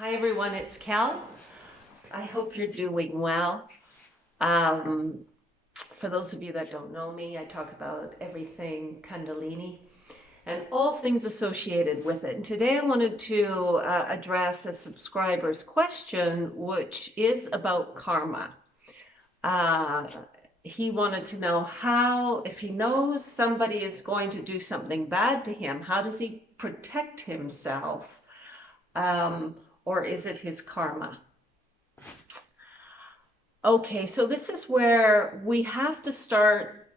Hi everyone, it's Cal. I hope you're doing well. For those of you that don't know me, I talk about everything Kundalini and all things associated with it. And today I wanted to address a subscriber's question, which is about karma. He wanted to know how, if he knows somebody is going to do something bad to him, how does he protect himself? Or is it his karma? Okay, so this is where we have to start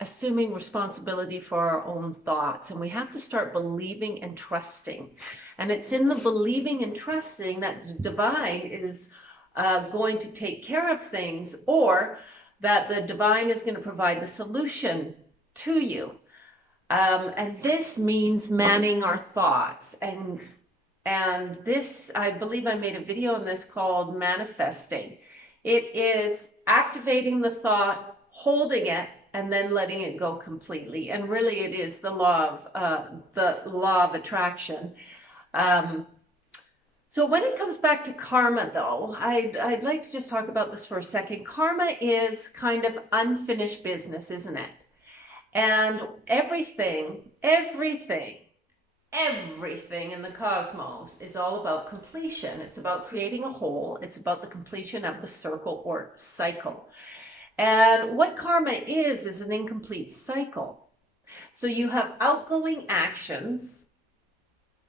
assuming responsibility for our own thoughts, and we have to start believing and trusting. And it's in the believing and trusting that the divine is going to take care of things, or that the divine is going to provide the solution to you. And this means manning our thoughts. And this, I believe I made a video on this called manifesting. It is activating the thought, holding it, and then letting it go completely. And really it is the law of attraction. So when it comes back to karma though, I'd like to just talk about this for a second. Karma is kind of unfinished business, isn't it? And everything in the cosmos is all about completion. It's about creating a whole. It's about the completion of the circle or cycle. And what karma is an incomplete cycle. So you have outgoing actions,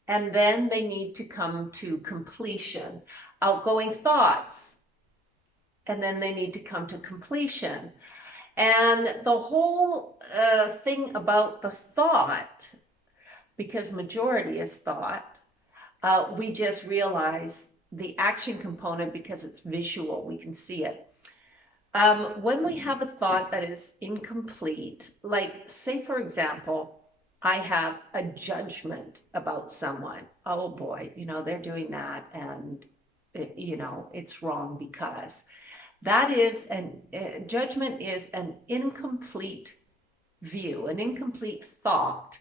and then they need to come to completion. Outgoing thoughts, and then they need to come to completion. And the whole thing about the thought, because majority is thought, we just realize the action component because it's visual, we can see it. When we have a thought that is incomplete, like say for example, I have a judgment about someone. Oh boy, they're doing that and it's wrong because. That is judgment is an incomplete view, an incomplete thought.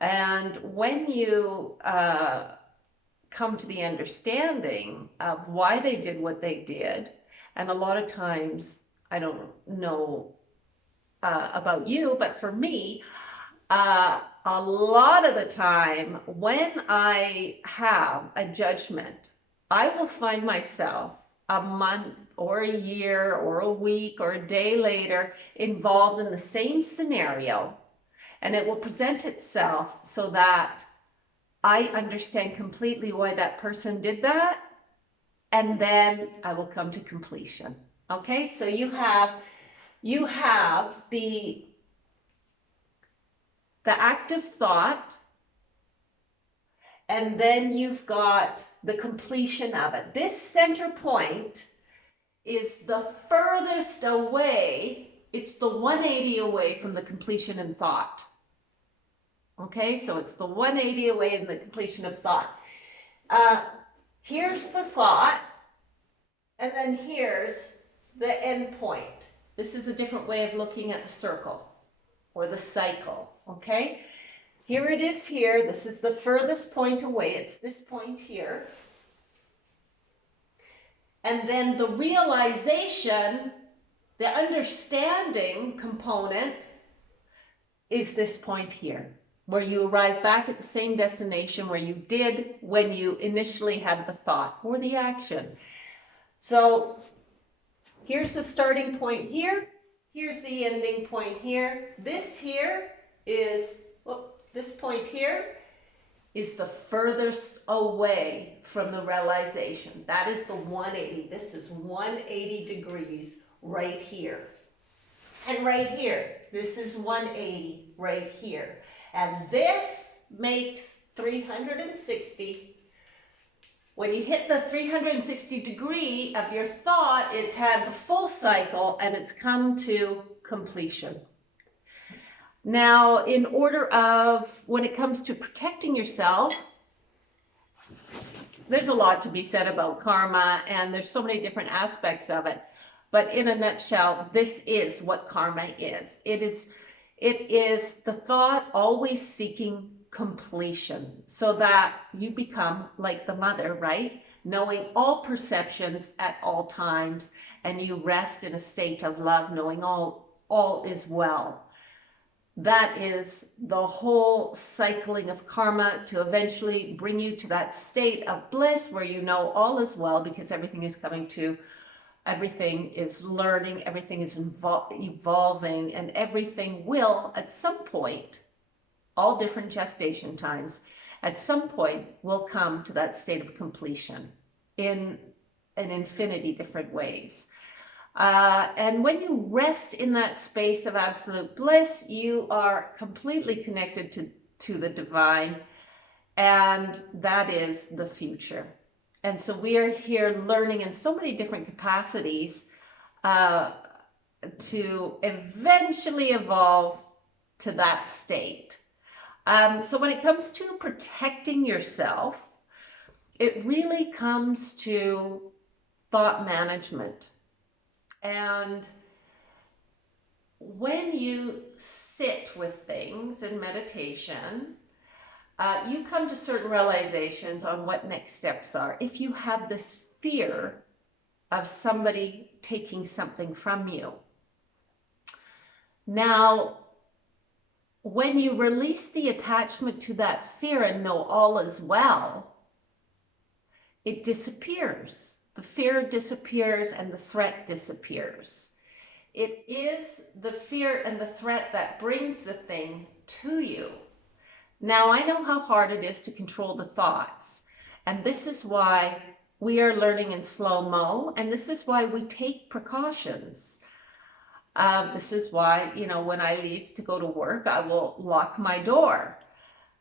And when you come to the understanding of why they did what they did, and a lot of times, I don't know about you, but for me, a lot of the time when I have a judgment, I will find myself a month or a year or a week or a day later involved in the same scenario. And it will present itself so that I understand completely why that person did that. And then I will come to completion. Okay, so you have the active thought, and then you've got the completion of it. This center point is the furthest away. It's the 180 away from the completion in thought. Okay, so it's the 180 away in the completion of thought. Here's the thought, and then here's the end point. This is a different way of looking at the circle or the cycle, okay? Here it is here. This is the furthest point away. It's this point here. And then the realization, the understanding component is this point here, where you arrive back at the same destination where you did when you initially had the thought or the action. So here's the starting point here. Here's the ending point here. This here is, this point here is the furthest away from the realization. That is the 180. This is 180 degrees right here. And right here, this is 180 right here. And this makes 360. When you hit the 360 degree of your thought, it's had the full cycle and it's come to completion. Now, in order of, when it comes to protecting yourself, there's a lot to be said about karma, and there's so many different aspects of it. But in a nutshell, this is what karma is. It is the thought always seeking completion, so that you become like the mother, right? Knowing all perceptions at all times, and you rest in a state of love, knowing all is well. That is the whole cycling of karma, to eventually bring you to that state of bliss where you know all is well, because everything is coming to, everything is learning, everything is evolving, and everything will at some point, all different gestation times, at some point will come to that state of completion in an infinity different ways. And when you rest in that space of absolute bliss, you are completely connected to the divine, and that is the future. And so we are here learning in so many different capacities to eventually evolve to that state. So when it comes to protecting yourself, it really comes to thought management. And when you sit with things in meditation, you come to certain realizations on what next steps are. If you have this fear of somebody taking something from you. Now, when you release the attachment to that fear and know all is well, it disappears. The fear disappears and the threat disappears. It is the fear and the threat that brings the thing to you. Now, I know how hard it is to control the thoughts, and this is why we are learning in slow-mo, and this is why we take precautions. This is why, when I leave to go to work, I will lock my door.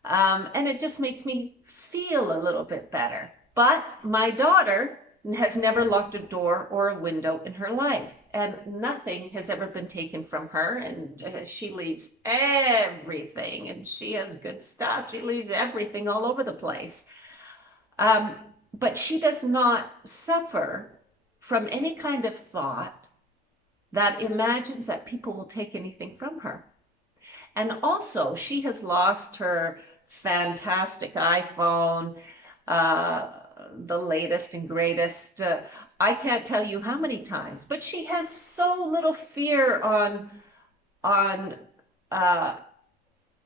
And it just makes me feel a little bit better. But my daughter has never locked a door or a window in her life, and nothing has ever been taken from her, and she leaves everything, and she has good stuff. She leaves everything all over the place. But she does not suffer from any kind of thought that imagines that people will take anything from her. And also, she has lost her fantastic iPhone, the latest and greatest. I can't tell you how many times, but she has so little fear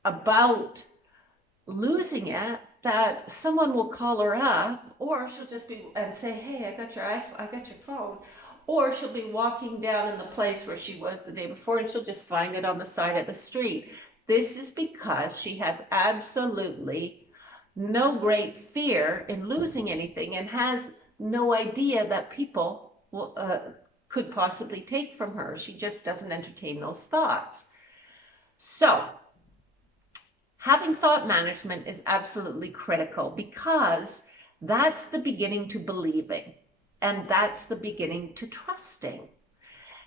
about losing it, that someone will call her up, or she'll just be and say, "Hey, I got your phone." Or she'll be walking down in the place where she was the day before, and she'll just find it on the side of the street. This is because she has absolutely no great fear in losing anything, and has no idea that people could possibly take from her. She just doesn't entertain those thoughts. So, having thought management is absolutely critical, because that's the beginning to believing. And that's the beginning to trusting.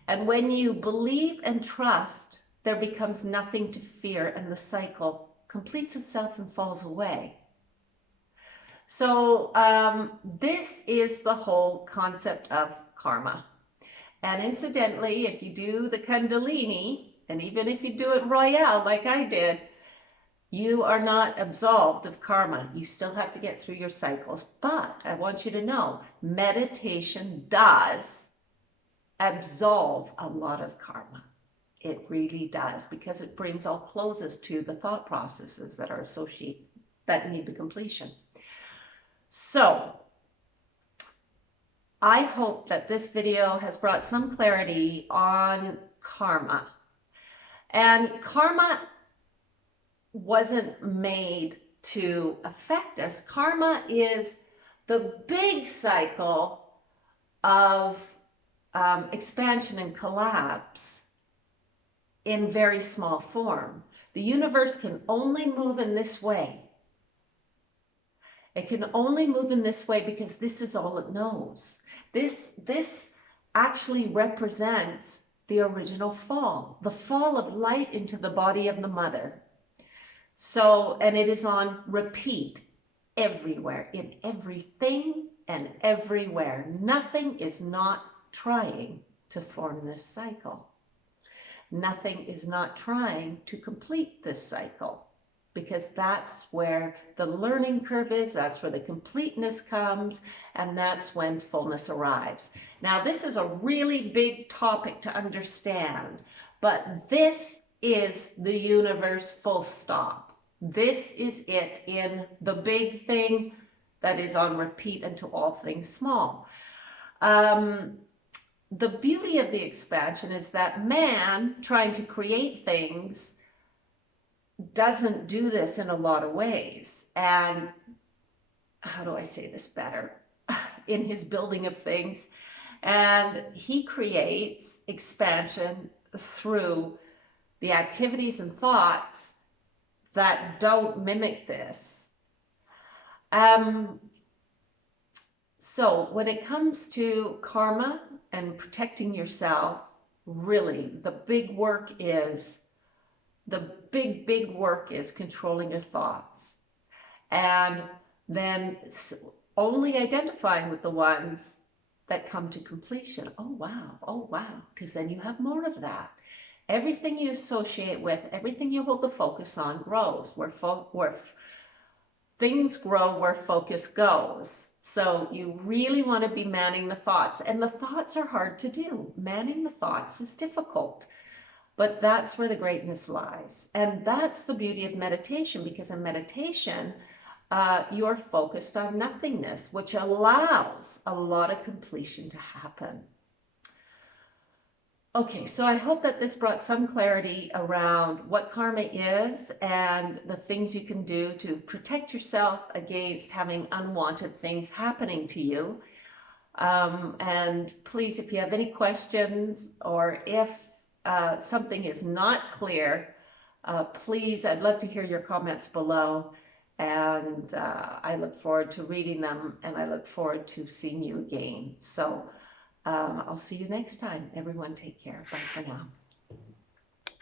And when you believe and trust, there becomes nothing to fear, and the cycle completes itself and falls away. So this is the whole concept of karma. And incidentally, if you do the Kundalini, and even if you do it royale like I did, you are not absolved of karma. You still have to get through your cycles. But I want you to know, meditation does absolve a lot of karma. It really does, because it brings all closest to the thought processes that are associated, that need the completion. So, I hope that this video has brought some clarity on karma. And karma wasn't made to affect us. Karma is the big cycle of expansion and collapse in very small form. The universe can only move in this way. It can only move in this way because this is all it knows. This actually represents the original fall, the fall of light into the body of the mother. So, and it is on repeat everywhere, in everything and everywhere. Nothing is not trying to form this cycle. Nothing is not trying to complete this cycle. because that's where the learning curve is, that's where the completeness comes, and that's when fullness arrives. Now, this is a really big topic to understand, but this is the universe full stop. This is it in the big thing that is on repeat unto all things small. The beauty of the expansion is that man, trying to create things, doesn't do this in a lot of ways. And how do I say this better? In his building of things. And he creates expansion through the activities and thoughts that don't mimic this. So when it comes to karma and protecting yourself, really the big work is controlling your thoughts, and then only identifying with the ones that come to completion. Oh wow, because then you have more of that. Everything you associate with, everything you hold the focus on grows. Where things grow, where focus goes. So you really want to be manning the thoughts, and the thoughts are hard to do. Manning the thoughts is difficult. But that's where the greatness lies. And that's the beauty of meditation, because in meditation, you're focused on nothingness, which allows a lot of completion to happen. Okay, so I hope that this brought some clarity around what karma is and the things you can do to protect yourself against having unwanted things happening to you. And please, if you have any questions, or if something is not clear, please, I'd love to hear your comments below, and I look forward to reading them, and I look forward to seeing you again. So I'll see you next time. Everyone take care. Bye for now.